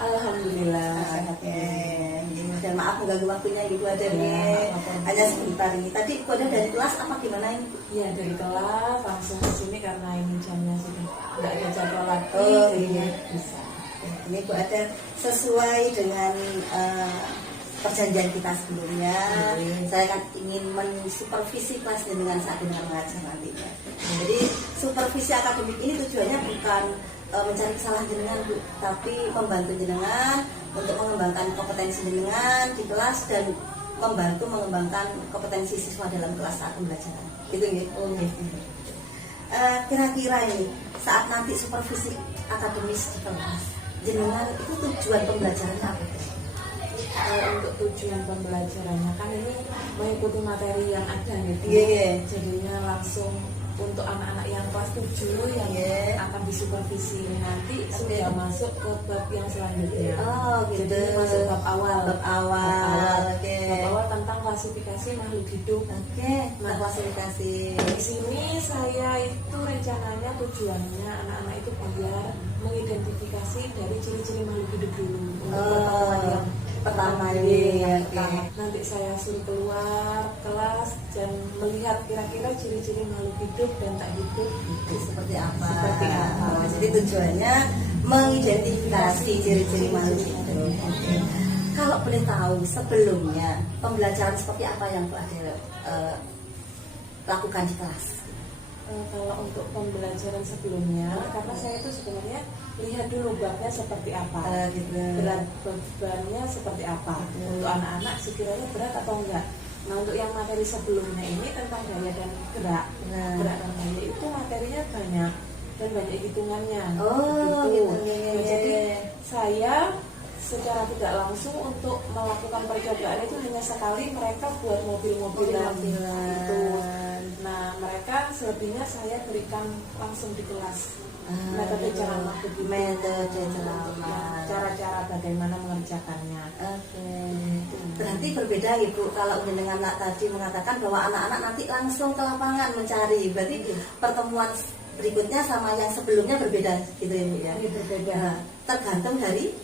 Alhamdulillah sehat. Dan maaf mengganggu waktunya Ibu Ada nih. Hanya sebentar ini. Tadi Ibu Ada dari kelas apa gimana ini? Iya dari kelas langsung ke sini karena ini jamnya sudah nggak ada jadwal lagi. Iya. Bisa. Ini Ibu Ada sesuai dengan perjanjian kita sebelumnya. Saya kan ingin mensupervisi kelas dengan saat dengan mengajar nantinya. Jadi supervisi akademik ini tujuannya bukan mencari kesalahan jenengan Bu, tapi membantu jenengan untuk mengembangkan kompetensi jenengan di kelas dan membantu mengembangkan kompetensi siswa dalam kelas saat pembelajaran. Gitu ya. Kira-kira ini saat nanti supervisi akademis di kelas, jenengan itu tujuan pembelajarannya apa? Untuk tujuan pembelajarannya kan ini mengikuti materi yang ada gitu. Jadinya langsung untuk anak-anak yang kelas 7 yang akan disupervisi nanti sudah masuk ke bab yang selanjutnya. Gitu. Jadi masuk bab awal. Bab awal tentang klasifikasi makhluk hidup. Nah, klasifikasi. Di sini saya itu rencananya tujuannya anak-anak itu biar mengidentifikasi dari ciri-ciri makhluk hidup dulu. Untuk pertama ini nanti saya suruh keluar kelas dan melihat kira-kira ciri-ciri makhluk hidup dan tak hidup itu seperti apa. Jadi tujuannya mengidentifikasi ciri-ciri makhluk hidup. Kalau boleh tahu sebelumnya pembelajaran seperti apa yang Bu Ade lakukan di kelas? Kalau untuk pembelajaran sebelumnya, karena saya itu sebenarnya lihat dulu babnya seperti apa, berat bebannya seperti apa, untuk anak-anak sekiranya berat atau enggak. Nah untuk yang materi sebelumnya ini tentang daya dan gerak, gerak dan daya itu materinya banyak dan banyak hitungannya. Jadi saya secara tidak langsung untuk melakukan percobaan itu hanya sekali mereka buat mobil-mobilan itu. Nah mereka selebihnya saya berikan langsung di kelas metode ceramah begitu. Metode ceramah, cara-cara bagaimana mengerjakannya. Berarti berbeda Ibu kalau dengan tadi mengatakan bahwa anak-anak nanti langsung ke lapangan mencari. Berarti pertemuan berikutnya sama yang sebelumnya berbeda gitu ya Bu ya? Berbeda. Tergantung dari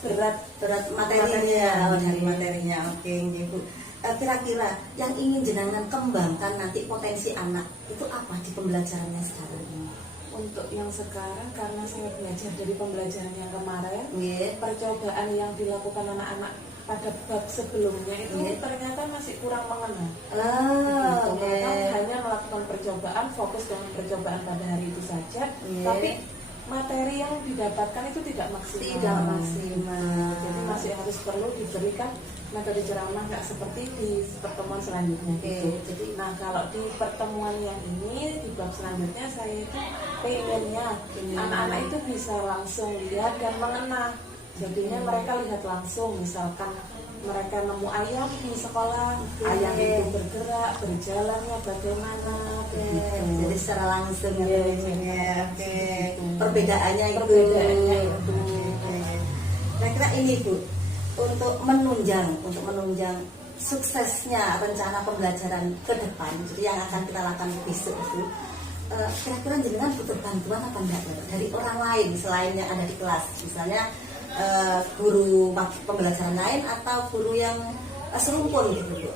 berat materinya. Dari materinya. Ibu. Kira-kira yang ingin jenengan kembangkan nanti potensi anak itu apa di pembelajarannya sekarang ini? Untuk yang sekarang karena saya belajar dari pembelajaran yang kemarin, percobaan yang dilakukan anak-anak pada bab sebelumnya itu ternyata masih kurang mengenal. Hanya melakukan percobaan, fokus dengan percobaan pada hari itu saja, tapi materi yang didapatkan itu tidak maksimal. Jadi masih harus perlu diberikan metode ceramah nggak seperti di pertemuan selanjutnya gitu. Jadi, nah kalau di pertemuan yang ini di bab selanjutnya saya itu pengennya anak-anak itu bisa langsung lihat dan mengenal. Jadinya mereka lihat langsung, misalkan mereka nemu ayam di sekolah, ayam itu bergerak, berjalannya bagaimana, jadi secara langsung perbedaannya itu. Kira-kira ini Bu, untuk menunjang suksesnya rencana pembelajaran ke depan, jadi yang akan kita lakukan besok itu, kira-kira jenengan butuh bantuan apa enggak dari orang lain selain yang ada di kelas, misalnya guru pembelajaran lain atau guru yang serumpun gitu Bu?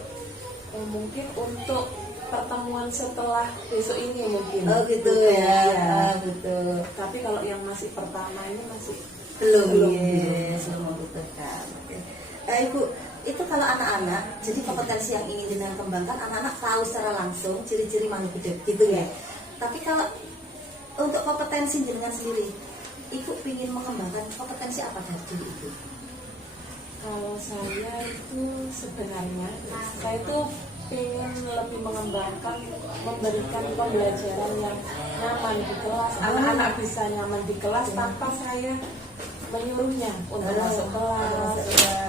Mungkin untuk pertemuan setelah besok ini mungkin. Gitu ya. Betul. Tapi kalau yang masih pertama ini masih belum membutuhkan. Ibu, itu kalau anak-anak, jadi kompetensi yang ingin jenengan kembangkan, anak-anak tahu secara langsung ciri-ciri makhluk hidup gitu ya. Tapi kalau untuk kompetensi jenengan sendiri, Ibu ingin mengembangkan kompetensi apa dari diri Ibu? Kalau saya itu sebenarnya saya itu ingin lebih mengembangkan, memberikan pembelajaran yang nyaman di kelas. Anak-anak bisa nyaman di kelas tanpa saya menyuruhnya untuk masuk kelas.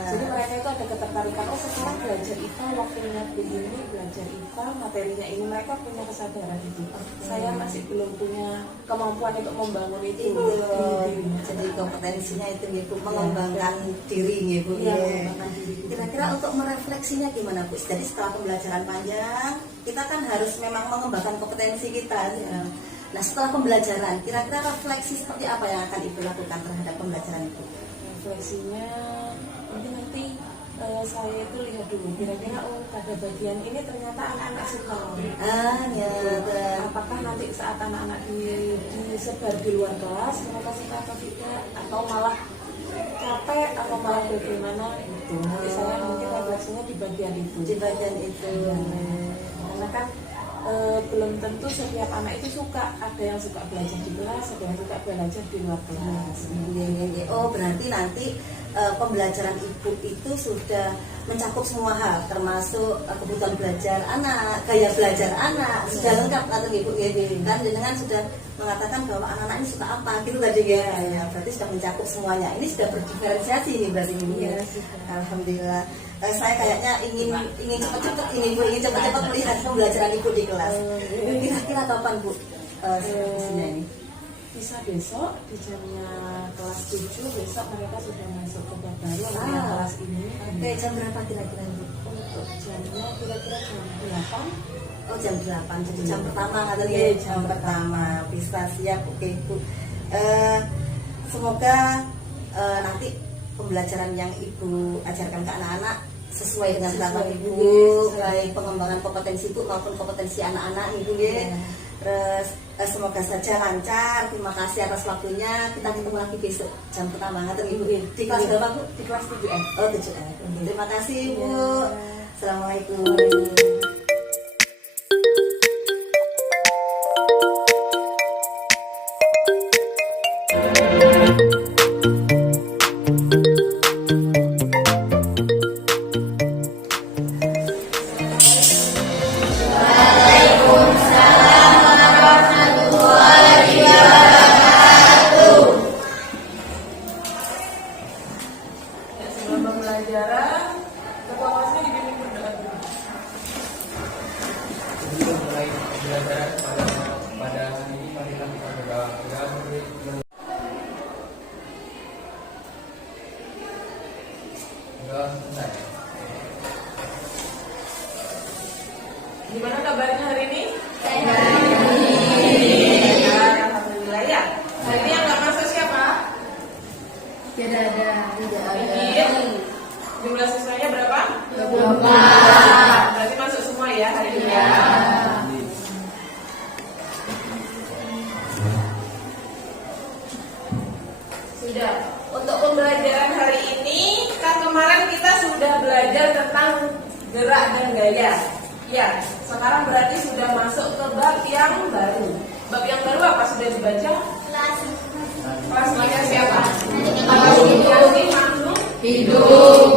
Jadi mereka itu ada ketertarikan, oh sekarang belajar IPA waktunya begini, belajar IPA materinya ini, mereka punya kesadaran itu. Saya masih belum punya kemampuan untuk membangun itu. Jadi kompetensinya itu Ibu mengembangkan diri Ibu. Kira-kira untuk merefleksinya gimana Bu? Jadi setelah pembelajaran panjang, kita kan harus memang mengembangkan kompetensi kita. Nah setelah pembelajaran, kira-kira refleksi seperti apa yang akan Ibu lakukan terhadap pembelajaran itu? Refleksinya mungkin nanti saya itu lihat dulu kira-kira pada bagian ini ternyata anak-anak suka. Ya, apakah nanti saat anak-anak disebar di luar kelas mereka suka atau tidak, atau malah capek atau malah bagaimana itu. Nanti saya mungkin refleksinya di bagian itu. Di bagian itu. Karena kan belum tentu setiap anak itu suka. Ada yang suka belajar di kelas, ada yang suka belajar di luar kelas. Oh berarti nanti pembelajaran Ibu itu sudah mencakup semua hal, termasuk kebutuhan belajar anak, gaya belajar anak, sudah lengkap atau Ibu kan dengan sudah mengatakan bahwa anak-anak ini suka apa gitu tadi ya, berarti sudah mencakup semuanya. Ini sudah berdiferensiasi nih berarti ini. Ya, alhamdulillah. Saya kayaknya ingin cepat-cepat ingin cepat-cepat melihat pembelajaran Ibu di kelas. Kira-kira kapan Bu? Ini bisa besok di jamnya kelas 7 besok mereka sudah masuk ke bab baru yang kelas ini. Oke, jam berapa kira-kira Bu? Untuk jamnya kira-kira jam 8. Oh jam 8, jadi jam pertama atau ya jam pertama bisa siap. Oke Bu. Semoga nanti pembelajaran yang Ibu ajarkan ke anak-anak sesuai dengan harapan Ibu, baik pengembangan kompetensi Ibu maupun kompetensi anak-anak Ibu ya. Terus semoga saja lancar. Terima kasih atas waktunya. Kita ketemu lagi besok jam pertama atau Ibu di kelas berapa Bu? Di kelas 7F. Oh 7F. Terima kasih Bu. Assalamualaikum. Gimana kabarnya hari ini? Alhamdulillah ya. Hari ini yang nggak masuk siapa? Tidak ada. Jumlah siswanya berapa? 24. Berarti masuk semua ya hari ini ya. Sudah. Untuk pembelajaran hari ini kan kemarin kita sudah belajar tentang gerak dan gaya. Ya, sekarang berarti sudah masuk ke bab yang baru. Bab yang baru apa sudah dibaca? Klasifikasi siapa? Klasifikasi makhluk hidup.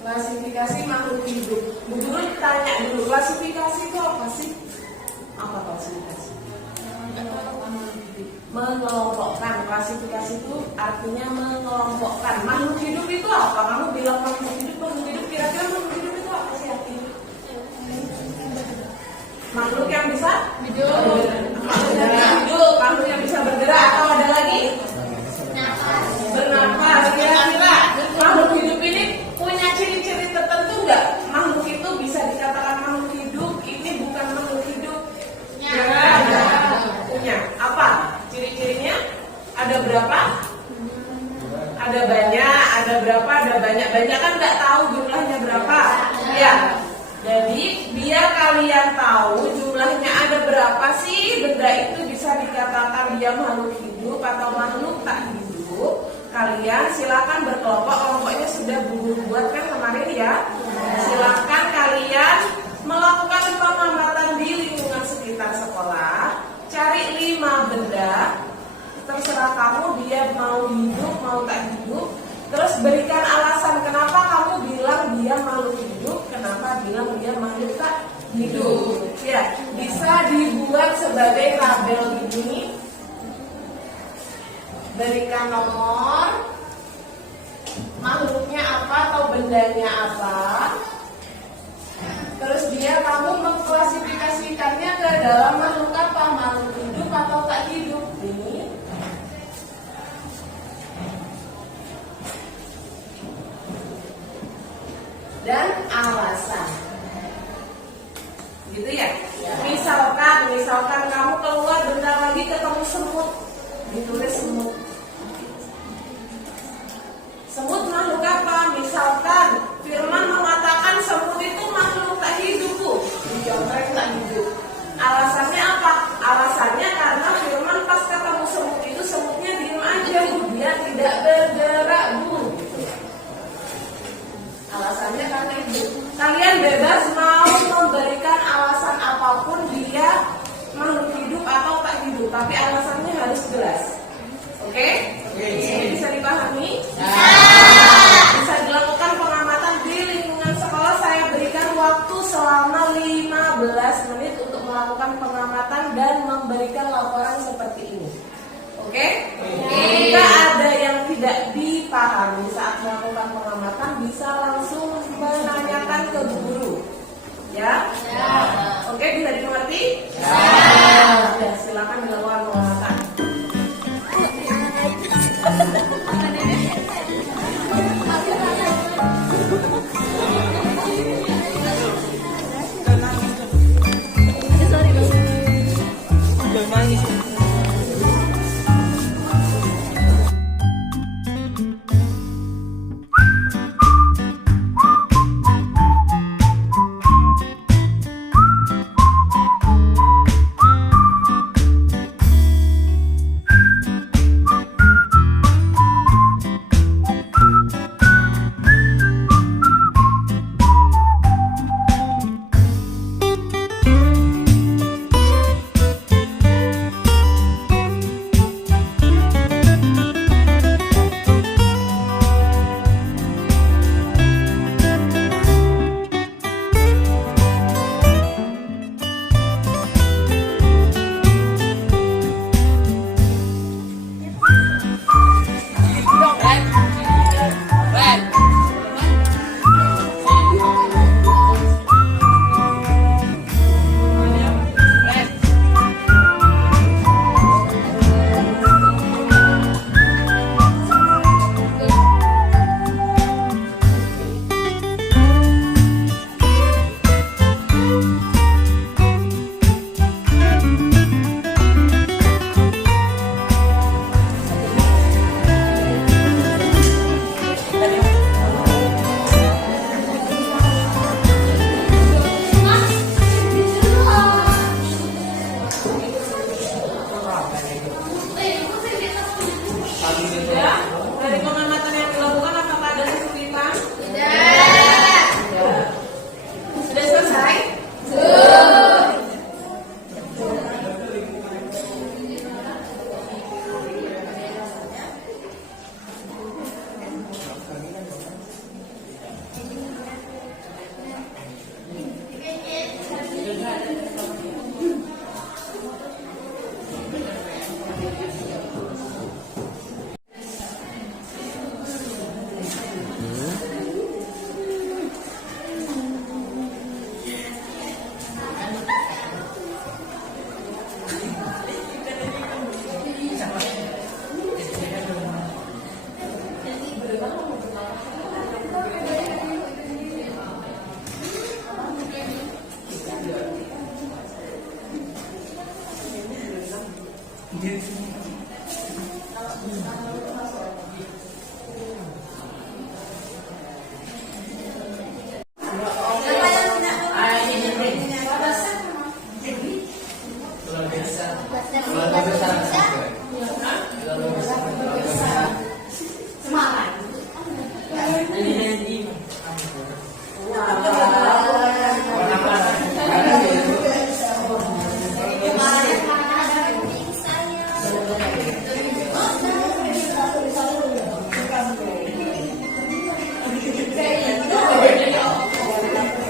Klasifikasi makhluk hidup. Bu Guru tanya dulu, klasifikasi itu apa sih? Apa klasifikasi? Mengelompokkan. Klasifikasi itu artinya mengelompokkan. Makhluk hidup itu apa? Kamu bilang makhluk hidup kira-kira makhluk hidup itu apa sih artinya? Makhluk yang bisa hidup. Makhluk yang bisa bergerak atau ada lagi? Bernafas. Kira-kira makhluk hidup ini punya ciri-ciri tertentu nggak? Makhluk itu bisa dikatakan makhluk hidup, ini bukan makhluk hidup. Punya. Apa ciri-cirinya? Ada berapa? Ada banyak, ada berapa, ada banyak. Banyak kan nggak tahu jumlahnya berapa. Ya. Jadi biar kalian tahu jumlahnya ada berapa sih benda itu bisa dikatakan dia makhluk hidup atau makhluk tak hidup. Kalian silakan berkelompok, kelompoknya sudah buat kan kemarin ya. Silakan kalian melakukan pengamatan di lingkungan sekitar sekolah. Cari 5 benda, terserah kamu dia mau hidup mau tak hidup. Terus berikan alasan kenapa kamu bilang dia makhluk hidup, kenapa bilang dia makhluk tak hidup. Ya, bisa dibuat sebagai label ini. Berikan nomor, makhluknya apa atau bendanya apa. Terus kamu mengklasifikasikannya ke dalam makhluk apa, makhluk hidup atau tak hidup. Ini dan alasan. Gitu ya? Misalkan kamu keluar bentar lagi ketemu semut, ditulis semut. Semut makhluk apa? Misalkan Firman mengatakan semut itu makhluk tak hidup, Bu. Dijawab tak hidup. Alasannya apa? Alasannya karena Firman pas ketemu semut itu semutnya diem aja, Bu. Dia tidak bergerak, Bu. Alasannya karena itu. Kalian bebas mau memberikan alasan apapun dia makhluk hidup atau tak hidup, tapi alasannya harus jelas. Oke? Ini bisa dipahami? Bisa dilakukan pengamatan di lingkungan sekolah. Saya berikan waktu selama 15 menit untuk melakukan pengamatan dan memberikan laporan seperti ini. Oke? Jika ada yang tidak dipahami saat melakukan pengamatan, bisa langsung menanyakan ke guru. Ya? Oke, bisa dimengerti? Ya, silakan dilakukan pengamatan. Dari pengamatan yang dilakukan apakah ada kesulitan? Tidak. Sudah selesai?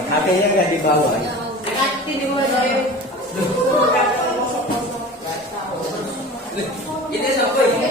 HP-nya nggak dibawa. Ini siapa ini?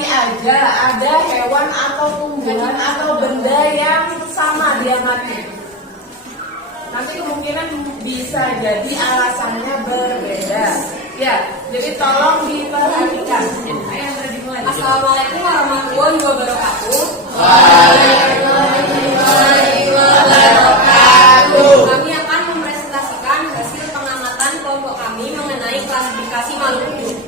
sekali aja ada hewan atau tumbuhan atau benda yang sama dia mati, nanti kemungkinan bisa jadi alasannya berbeda. Ya, jadi tolong diperhatikan. Ayo yang tadi dimulai. Assalamualaikum warahmatullahi wabarakatuh. Kami akan mempresentasikan hasil pengamatan kelompok kami mengenai klasifikasi makhluk hidup.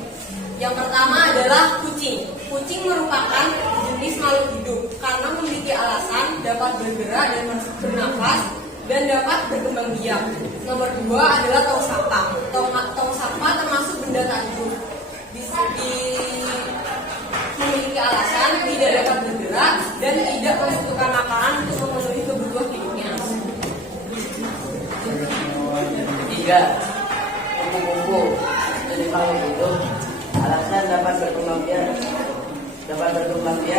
Yang pertama adalah kucing. Kucing merupakan jenis makhluk hidup karena memiliki alasan dapat bergerak dan bernafas dan dapat berkembang biak. Nomor 2 adalah tong sampah. Tong sampah termasuk benda tak hidup. Memiliki alasan tidak dapat bergerak dan tidak membutuhkan makanan untuk memenuhi kebutuhan hidupnya. 3. Kupu-kupu jadi makhluk hidup. Alasan dapat berkembang biak, dapat berproduksi.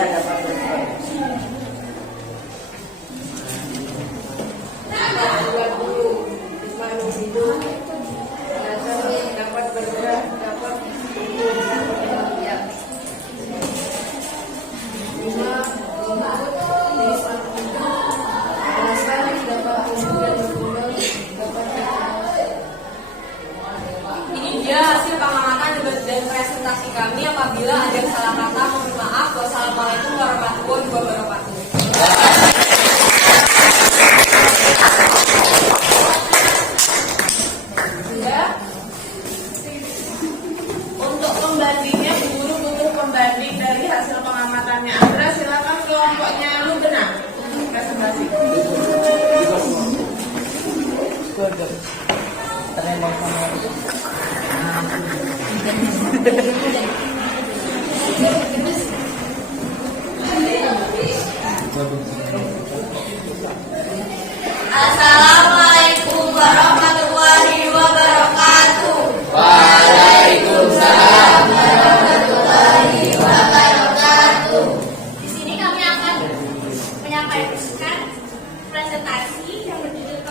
20 makhluk hidup dapat bergerak, dapat berkembang biak. 5 alasan dapat tumbuh dan berkembang, dapat ini dia hasil pengamatan dan presentasi kami. Apabila ada yang salah kata, mohon maaf. Wassalamualaikum warahmatullahi wabarakatuh. Untuk pembandingnya, guru butuh pembanding dari hasil pengamatannya Andra. Silakan kelompoknya lu benar presentasi. Assalamualaikum warahmatullahi wabarakatuh. Di sini kami akan menyampaikan presentasi yang berjudul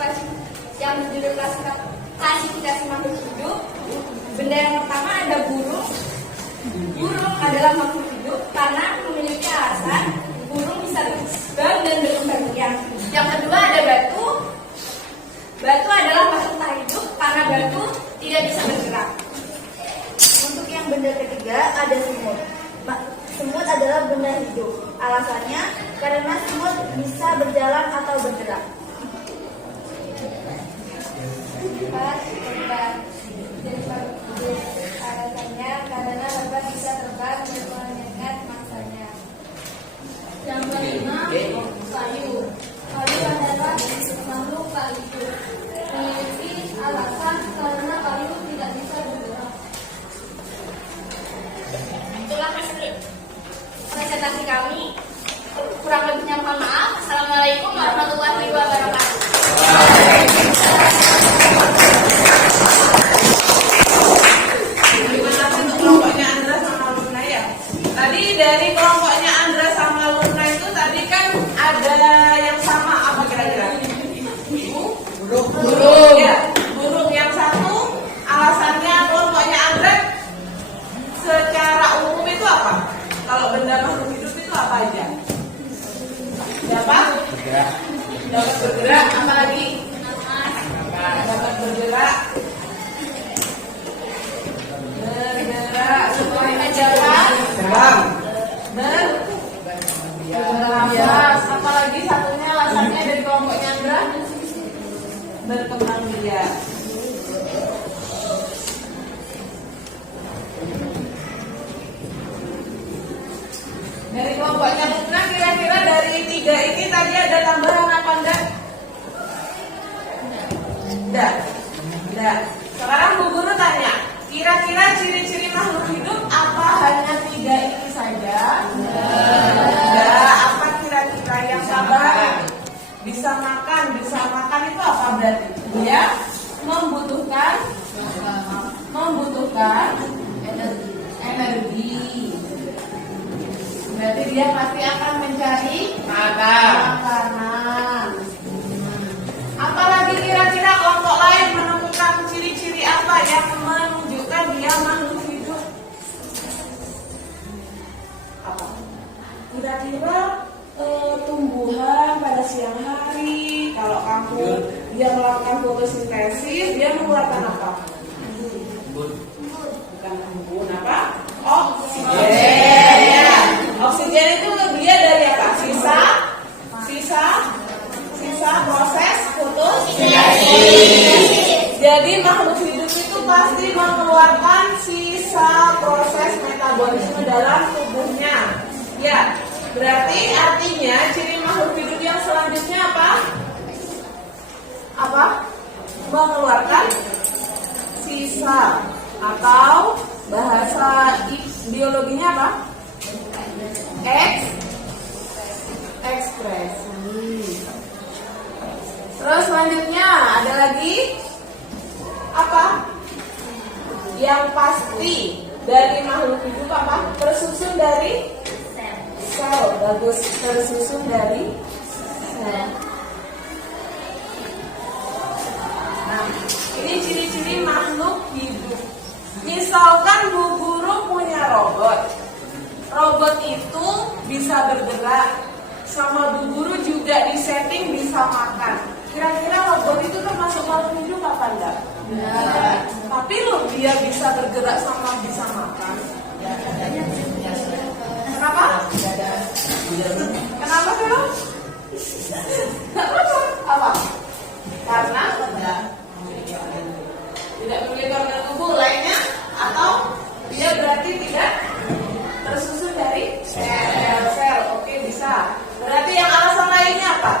klasifikasi makhluk hidup. Benda yang pertama ada burung. Burung adalah makhluk hidup karena memiliki alasan. Burung bisa terbang dan berkembang biak. Yang kedua ada batu. Batu adalah makhluk tak hidup karena batu tidak bisa bergerak. Untuk yang benda ketiga ada semut. Semut adalah benda hidup. Alasannya karena semut bisa berjalan atau bergerak. 4. Alasannya karena lebah bisa terbang dan menyengat mangsanya. Yang kelima, kayu. Kayu adalah makhluk tak hidup. Memiliki alasan karena kayu tidak bisa bergerak. Itulah presentasi kami. Kurang lebihnya mohon maaf. Assalamualaikum warahmatullahi wabarakatuh. Terima kasih untuk kelompoknya Andra sama Luna ya. Tadi dari kelompoknya Andra sama Luna itu tadi kan ada yang sama, apa kira-kira? Burung. Ya, burung yang satu alasannya kelompoknya Andra secara umum itu apa? Kalau benda makhluk hidup itu apa aja? Dapat bergerak, apa lagi? Dapat bergerak. Semuanya jalan. Bernafas. Apalagi satunya alasannya dari kelompoknya Andra berkembang biak. Dari kelompoknya Luna kira-kira dari 3 ini tadi ada tambahan apa enggak? Enggak. Sekarang Bu Guru tanya, kira-kira ciri-ciri makhluk hidup apa hanya 3 ini saja? Enggak. Apa kira-kira yang sabar? Bisa makan itu apa berarti? Ya, membutuhkan energi. Berarti dia pasti akan mencari makanan. Apalagi kira-kira kelompok lain menemukan ciri-ciri apa yang menunjukkan dia makhluk hidup? Apa? siang hari. Kalau dia melakukan fotosintesis, dia mengeluarkan apa? Bukan embun, apa? Oksigen. Ya. Oksigen itu dia dari apa? Sisa proses fotosintesis. Jadi makhluk hidup itu pasti mengeluarkan sisa proses metabolisme dalam tubuhnya. Ya, berarti artinya ciri makhluk hidup yang selanjutnya apa? Apa? Mengeluarkan sisa atau bahasa biologinya apa? Ekspresi. Terus selanjutnya ada lagi apa? Yang pasti dari makhluk hidup apa? Tersusun dari sel. Bagus, tersusun dari sel. Nah, ini ciri-ciri makhluk hidup. Misalkan Bu Guru punya robot. Robot itu bisa bergerak, sama Bu Guru juga disetting bisa makan. Kira-kira robot itu termasuk makhluk hidup apa enggak? Enggak. Tapi loh dia bisa bergerak sama bisa makan. Kenapa? Kenapa sih lo? Apa? Karena tidak memiliki organ tubuh lainnya, atau dia berarti tidak tersusun dari sel. Oke, bisa. Berarti yang alasan lainnya apa?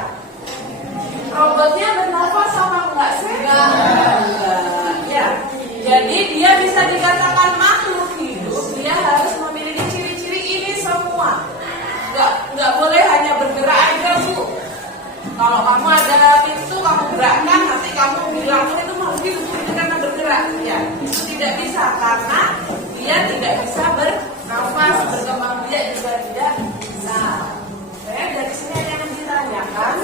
Robotnya bernafas sama enggak sih? Enggak. Ya. Jadi dia bisa dikatakan makhluk hidup. Dia harus memiliki ciri-ciri ini semua. Enggak boleh hanya bergerak aja, Bu. Kalau kamu ada pintu, kamu gerakkan, nanti kamu bilang itu makhluk hidup itu karena bergerak. Ya, itu tidak bisa karena dia tidak bisa bernafas, berkembang biak juga tidak bisa. Dari sini ada yang ditanyakan.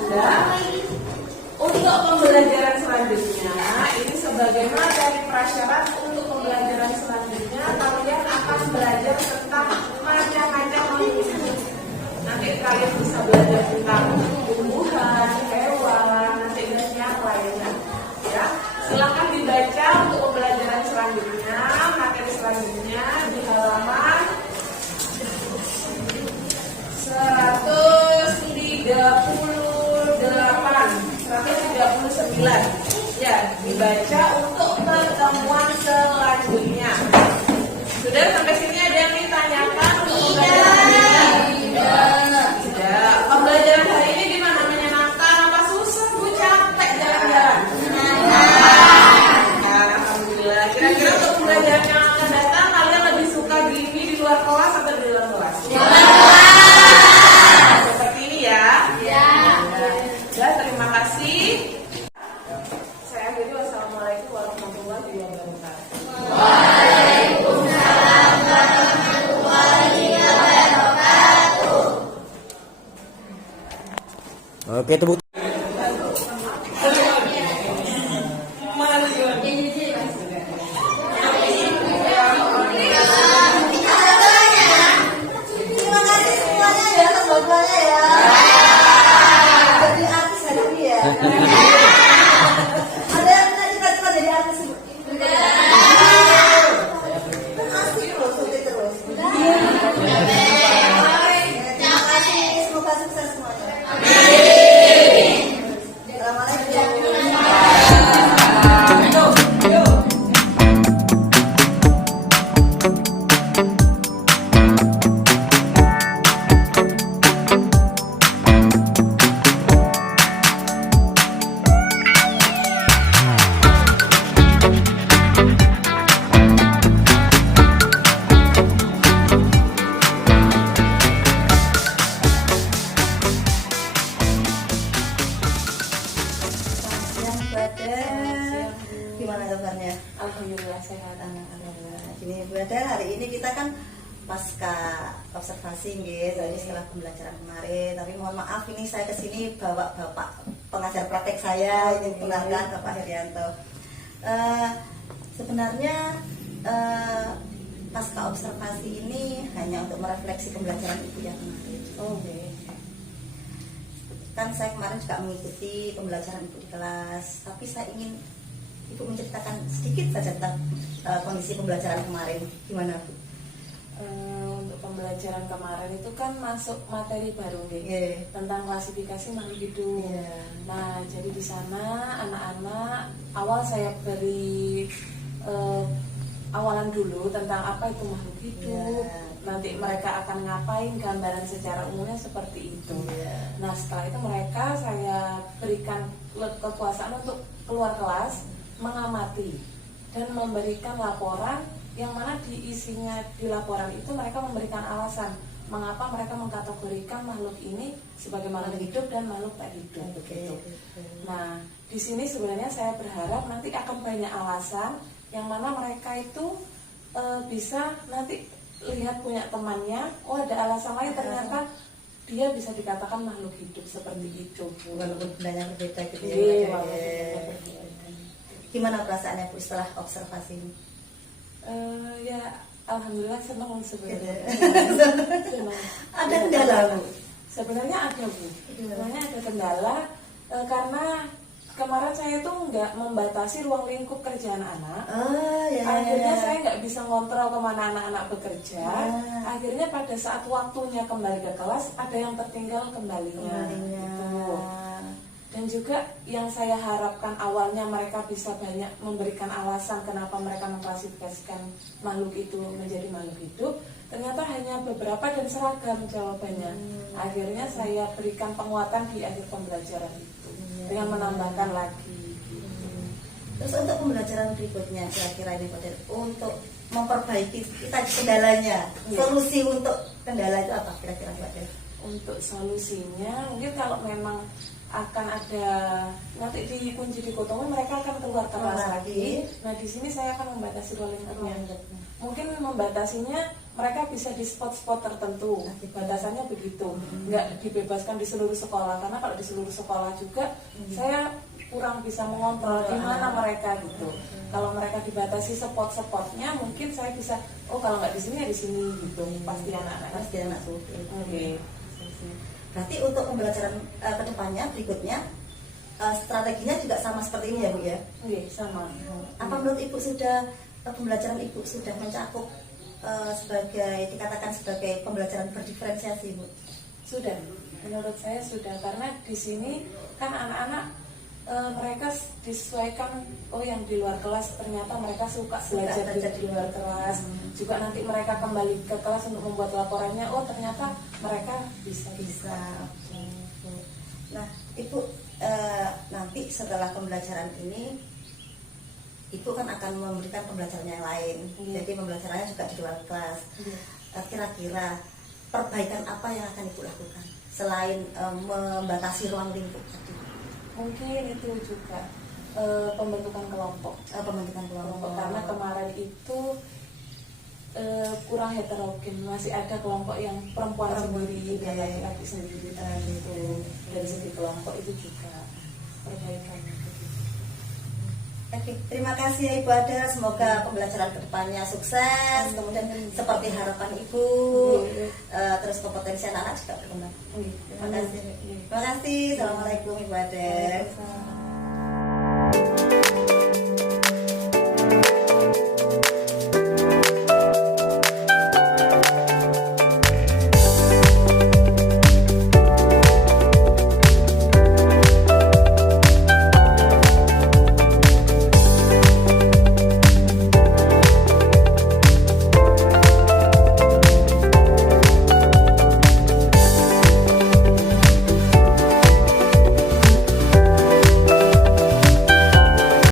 Sudah. Untuk pembelajaran selanjutnya, ini sebagai materi prasyarat untuk pembelajaran selanjutnya, kalian akan belajar tentang macam-macam makhluk hidup. Nanti kalian bisa belajar tentang tumbuhan, hewan, nanti dan yang lainnya. Ya, silakan dibaca untuk pembelajaran selanjutnya, materi selanjutnya di halaman 139. Ya, dibaca untuk pertemuan selanjutnya. Sudah sampai sini ada yang ditanyakan untuk pembelajaran? Tidak. Pembelajaran hari ini gimana? Menyenangkan apa susah? Bu, capek jalan-jalan. Alhamdulillah. Kira-kira untuk pembelajaran yang akan datang, kalian lebih suka gini di luar kelas atau di dalam kelas? Seperti ini ya. Ya, terima kasih. Saya akhiri. Wassalamualaikum warahmatullahi wabarakatuh. Waalaikumsalam warahmatullahi wabarakatuh. Oke, tepuk Terima kasih semuanya ya atas bantuannya ya. Jadi artis hari ini ya. Ada yang cita-cita jadi artis? Asik loh, sukses terus. Terima kasih, semoga sukses semuanya. Assalamualaikum. Siang Badar, gimana kabarnya? Alhamdulillah sehat. Alhamdulillah. Gini Badar, hari ini kita kan pasca observasi gitu, ini setelah pembelajaran kemarin. Tapi mohon maaf ini saya kesini bawa bapak pengajar praktek saya, ini kenalkan Bapak Herianto. Sebenarnya pasca observasi ini hanya untuk merefleksi pembelajaran ibu yang kemarin. Oke. kan saya kemarin juga mengikuti pembelajaran Ibu di kelas, tapi saya ingin Ibu menceritakan sedikit saja tentang kondisi pembelajaran kemarin, gimana Bu? Untuk pembelajaran kemarin itu kan masuk materi baru nih, tentang klasifikasi makhluk hidup. Nah, jadi di sana anak-anak awal saya beri awalan dulu tentang apa itu makhluk hidup. Nanti mereka akan ngapain, gambaran secara umumnya seperti itu. Nah, setelah itu mereka saya berikan kekuasaan untuk keluar kelas, mengamati dan memberikan laporan, yang mana diisinya di laporan itu mereka memberikan alasan mengapa mereka mengkategorikan makhluk ini sebagai makhluk hidup dan makhluk tak hidup. Begitu. Nah, di sini sebenarnya saya berharap nanti akan banyak alasan yang mana mereka itu bisa nanti lihat punya temannya, oh ada alasan lain, ternyata dia bisa dikatakan makhluk hidup seperti itu. Walaupun bendanya berbeda gitu Iya, ya. Gimana perasaannya Bu setelah observasi ini? Ya alhamdulillah senang sebenarnya. Ada kendala Bu? Sebenarnya ada Bu. Sebenarnya ada kendala karena kemarin saya tuh nggak membatasi ruang lingkup kerjaan anak. Akhirnya saya nggak bisa ngontrol kemana anak-anak bekerja. Akhirnya pada saat waktunya kembali ke kelas ada yang tertinggal kembalinya. Gitu. Dan juga yang saya harapkan awalnya mereka bisa banyak memberikan alasan kenapa mereka mengklasifikasikan makhluk itu menjadi makhluk hidup, ternyata hanya beberapa dan seragam jawabannya. Akhirnya saya berikan penguatan di akhir pembelajaran itu dengan menambahkan lagi. Terus untuk pembelajaran berikutnya kira-kira ini untuk memperbaiki kita kendalanya, solusi untuk kendala itu apa kira-kira Pak? Untuk solusinya mungkin kalau memang akan ada nanti di kunci dikotomi mereka akan keluar kelas lagi. Nah, di sini saya akan membatasi ruang lingkupnya. Mungkin membatasinya mereka bisa di spot-spot tertentu. Batasannya begitu. Nggak dibebaskan di seluruh sekolah, karena kalau di seluruh sekolah juga saya kurang bisa mengontrol di mana mereka gitu. Kalau mereka dibatasi spot-spotnya, mungkin saya bisa, oh kalau nggak di sini ya di sini gitu. Pasti anak-anak. Pasti anak sulit. Oke. Berarti untuk pembelajaran kedepannya berikutnya strateginya juga sama seperti ini ya Bu ya? Iya, sama. Apa menurut Ibu sudah pembelajaran Ibu sudah mencakup sebagai dikatakan sebagai pembelajaran berdiferensiasi Bu? Sudah, menurut saya sudah, karena di sini kan anak-anak mereka disesuaikan, oh yang di luar kelas ternyata mereka suka belajar di luar kelas. Juga nanti mereka kembali ke kelas untuk membuat laporannya, oh ternyata mereka bisa. Nah Ibu nanti setelah pembelajaran ini Ibu kan akan memberikan pembelajaran yang lain. Jadi pembelajarannya juga di luar kelas. Kira-kira perbaikan apa yang akan Ibu lakukan selain membatasi ruang lingkup tadi? Mungkin itu juga pembentukan kelompok. Pembentukan kelompok. Karena kemarin itu kurang heterogen, masih ada kelompok yang perempuan sendiri dan laki-laki sendiri. Itu dari segi kelompok itu juga perbaikannya. Oke, terima kasih ya Ibu Ada. Semoga pembelajaran kedepannya sukses. Kemudian seperti harapan Ibu, terus kompetensi anak-anak juga berkembang. Terima kasih. Terima kasih. Assalamualaikum Ibu Ada.